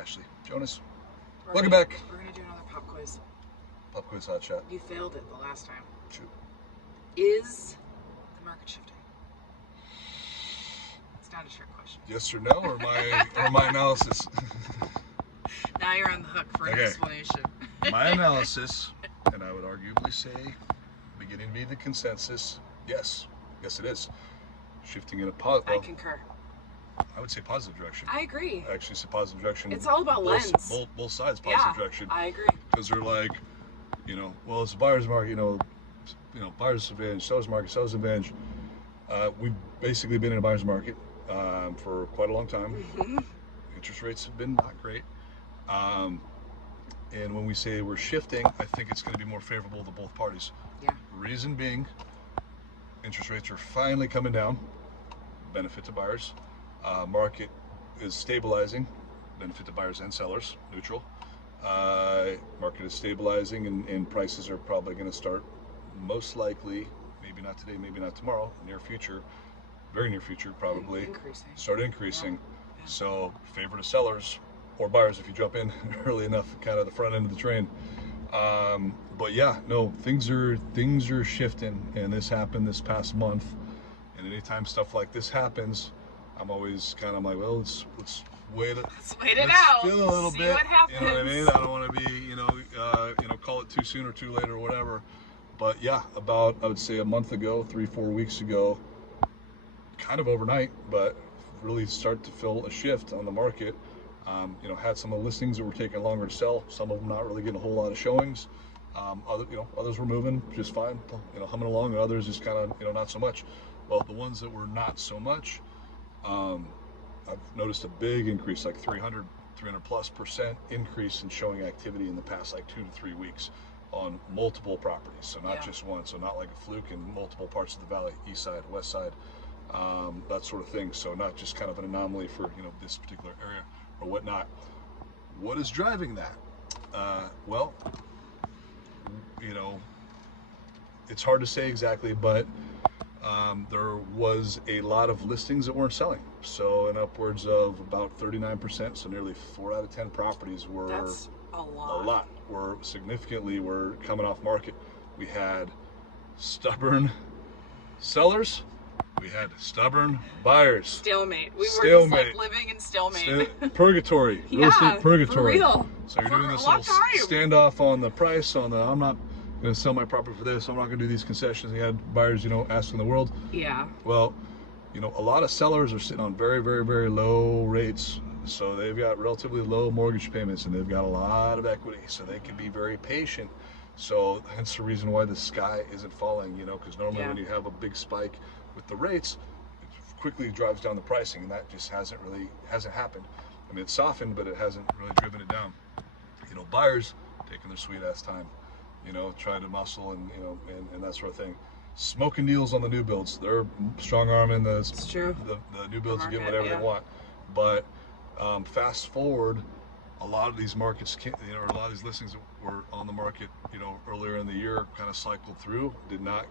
Ashley. Jonas. We're Welcome gonna, back. We're going to do another pop quiz. Pop quiz hot shot. You failed it the last time. Shoot. Is the market shifting? It's not a trick question. Yes or no, or my analysis? Now you're on the hook for an explanation. My analysis, and I would arguably say, beginning to be the consensus, yes. Yes, it is. Shifting in a positive. I concur. I would say positive direction. I agree. Actually, it's a positive direction. It's all about lens. Both sides, positive direction. I agree. Because they're like, well, it's a buyer's market, buyer's advantage, seller's market, seller's advantage. We've basically been in a buyer's market for quite a long time. Mm-hmm. Interest rates have been not great. And when we say we're shifting, I think it's going to be more favorable to both parties. Yeah. Reason being, interest rates are finally coming down, benefit to buyers. Market is stabilizing, benefit to buyers and sellers, neutral. Market is stabilizing, and prices are probably going to start, most likely, maybe not today, maybe not tomorrow, near future, very near future probably, start increasing. Yeah. So favor to sellers or buyers if you jump in early enough, kind of the front end of the train. But yeah, no, things are shifting, and this happened this past month. And anytime stuff like this happens, I'm always kind of like, well, let's wait it out. Still a little bit. What happens. You know what I mean? I don't want to be, call it too soon or too late or whatever. But yeah, about, I would say a month ago, 3-4 weeks ago, kind of overnight, but really start to feel a shift on the market. Had some of the listings that were taking longer to sell. Some of them not really getting a whole lot of showings. Others were moving just fine, humming along, and others just kind of, not so much. Well, the ones that were not so much, I've noticed a big increase, like 300+% increase in showing activity in the past like 2 to 3 weeks on multiple properties. So not just one, so not like a fluke in multiple parts of the valley, east side, west side, that sort of thing. So not just kind of an anomaly for this particular area or whatnot. What is driving that? Well, it's hard to say exactly, but there was a lot of listings that weren't selling. So in upwards of about 39%, so nearly 4 out of 10 properties were That's a lot. Were coming off market. We had stubborn sellers. We had stubborn buyers. Stalemate. We were just like living in stalemate. Purgatory. Real estate purgatory. For real. So you're doing this little standoff on the price, I'm not going to sell my property for this, I'm not going to do these concessions. You had buyers, asking the world. Yeah. Well, a lot of sellers are sitting on very, very, very low rates. So they've got relatively low mortgage payments, and they've got a lot of equity. So they can be very patient. So hence the reason why the sky isn't falling, because normally when you have a big spike with the rates, it quickly drives down the pricing, and that just hasn't happened. I mean, it's softened, but it hasn't really driven it down. Buyers taking their sweet ass time, trying to muscle and that sort of thing. Smoking deals on the new builds. They're strong arming the new builds to get whatever they want. But fast forward, a lot of these markets, a lot of these listings that were on the market, earlier in the year, kind of cycled through, did not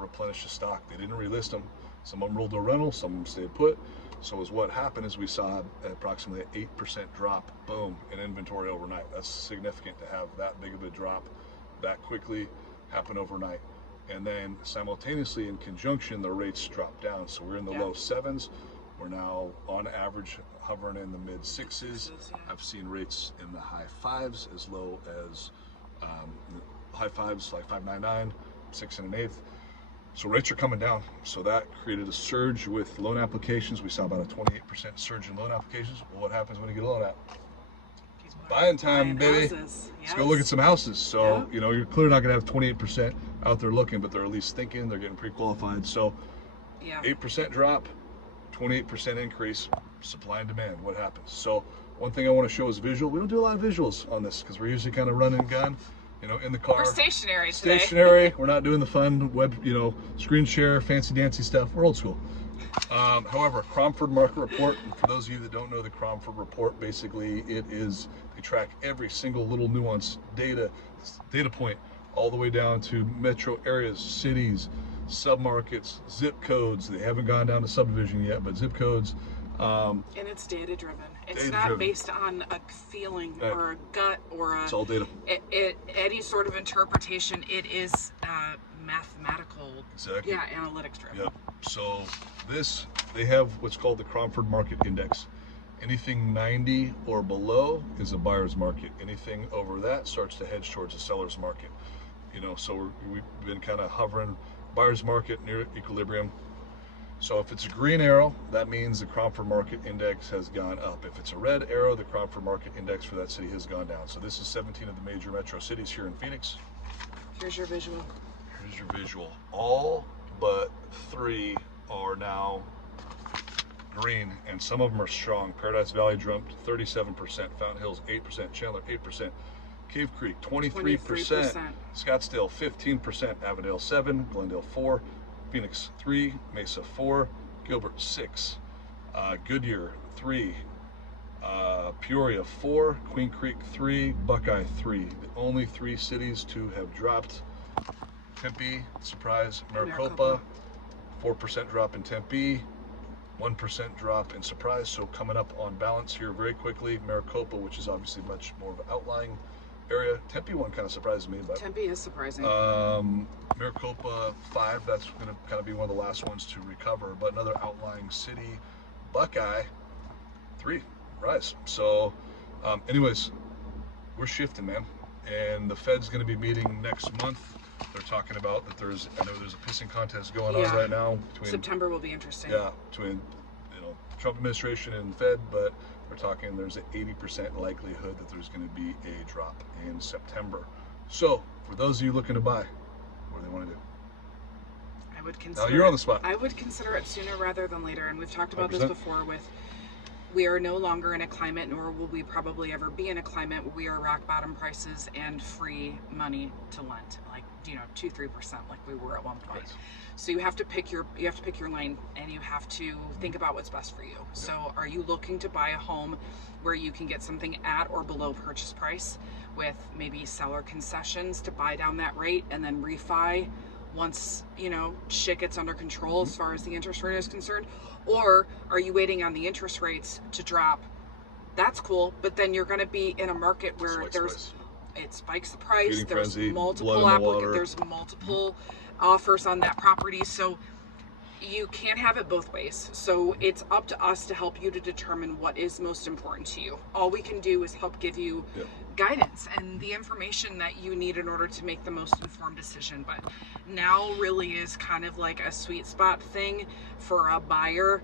replenish the stock. They didn't relist them. Some of them rolled to a rental, some of them stayed put. So what happened is we saw approximately an 8% drop, boom, in inventory overnight. That's significant to have that big of a drop that quickly happen overnight. And then simultaneously, in conjunction, the rates dropped down. So we're in the low 7s. We're now on average hovering in the mid 6s. I've seen rates in the high 5s, as low as high 5s like 5.99, 6 1/8. So rates are coming down. So that created a surge with loan applications. We saw about a 28% surge in loan applications. Well, what happens when you get a loan app? Buying time, baby. Houses. Let's go look at some houses. So, you're clearly not going to have 28% out there looking, but they're at least thinking, they're getting pre-qualified. So 8% drop, 28% increase, supply and demand. What happens? So one thing I want to show is visual. We don't do a lot of visuals on this because we're usually kind of run and gun, in the car. We're stationary today. Stationary. We're not doing the fun web, screen share, fancy dancy stuff. We're old school. However, Cromford Market Report, and for those of you that don't know the Cromford Report, basically they track every single little nuance data point all the way down to metro areas, cities, submarkets, zip codes. They haven't gone down to subdivision yet, but zip codes, And it's data driven. It's not Data-driven. based on a feeling Right. or a gut or It's all data. any sort of interpretation. It is mathematical. Exactly. Yeah, analytics driven. Yep. So they have what's called the Cromford Market Index. Anything 90 or below is a buyer's market. Anything over that starts to hedge towards a seller's market. So we've been kind of hovering buyer's market near equilibrium. So if it's a green arrow, that means the Cromford Market Index has gone up. If it's a red arrow, the Cromford Market Index for that city has gone down. So this is 17 of the major metro cities here in Phoenix. Here's your visual. Here's your visual. All but 3 are now green, and some of them are strong. Paradise Valley jumped 37%, Fountain Hills 8%, Chandler 8%, Cave Creek 23%, Scottsdale 15%, Avondale 7%, Glendale 4%, Phoenix 3%, Mesa 4%, Gilbert 6%, Goodyear 3%, Peoria 4%, Queen Creek 3%, Buckeye 3%. The only 3 cities to have dropped: Tempe, surprise, Maricopa, 4% drop in Tempe, 1% drop in Surprise. So coming up on balance here very quickly, Maricopa, which is obviously much more of an outlying area. Tempe one kind of surprises me, but Tempe is surprising. Maricopa 5, that's going to kind of be one of the last ones to recover. But another outlying city, Buckeye 3, rise. So anyways, we're shifting, man. And the Fed's going to be meeting next month. They're talking about that I know there's a pissing contest going on right now between September will be interesting. Yeah, between Trump administration and Fed, but they're talking there's an 80% likelihood that there's going to be a drop in September. So for those of you looking to buy, what do they want to do? I would consider. Now you're on the spot. I would consider it sooner rather than later, and we've talked about 100%. this before. We are no longer in a climate, nor will we probably ever be in a climate where we are rock bottom prices and free money to lend, like 2-3%, like we were at one point. Right. So you have to pick your lane, and you have to think about what's best for you. Yeah. So are you looking to buy a home where you can get something at or below purchase price with maybe seller concessions to buy down that rate and then refi once shit gets under control as far as the interest rate is concerned? Or are you waiting on the interest rates to drop? That's cool, but then you're going to be in a market where it spikes the price. Feeding there's frenzy, multiple there's multiple offers on that property, so you can't have it both ways. So it's up to us to help you to determine what is most important to you. All we can do is help give you guidance and the information that you need in order to make the most informed decision. But now really is kind of like a sweet spot thing for a buyer,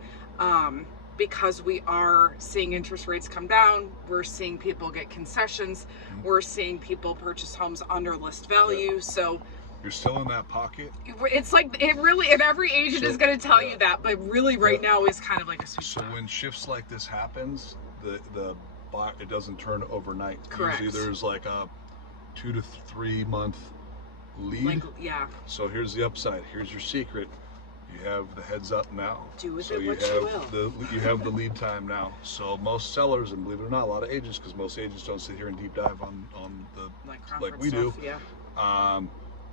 because we are seeing interest rates come down, we're seeing people get concessions, we're seeing people purchase homes under list value. So you're still in that pocket. It's like, it really, and every agent is going to tell you that, but really right now is kind of like a sweet spot. So when shifts like this happens, it doesn't turn overnight. Correct. Usually there's like a 2 to 3 month lead. So here's the upside. Here's your secret. You have the heads up now. Do with it what you will. You have the lead time now. So most sellers, and believe it or not, a lot of agents, because most agents don't sit here and deep dive on the like we do. Yeah.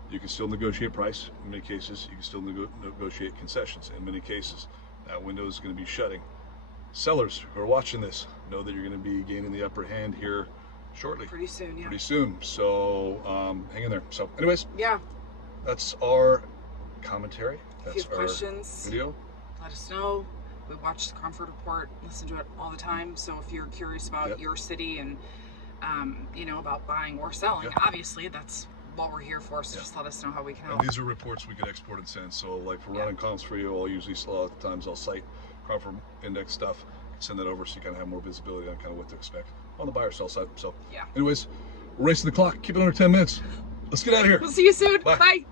You can still negotiate price in many cases. You can still negotiate concessions in many cases. That window is going to be shutting. Sellers who are watching this know that you're going to be gaining the upper hand here shortly. Pretty soon, yeah. Pretty soon. So hang in there. So anyways, yeah, that's our commentary. That's if you have questions, video. Let us know. We watch the Cromford Report, listen to it all the time. So if you're curious about your city and about buying or selling, obviously that's what we're here for. So just let us know how we can help. And these are reports we can export and send. So like for running comps for you, I'll usually a lot of times I'll cite Cromford Index stuff, send that over so you kind of have more visibility on kind of what to expect on the buy or sell side. So anyways, we're racing the clock. Keep it under 10 minutes. Let's get out of here. We'll see you soon. Bye.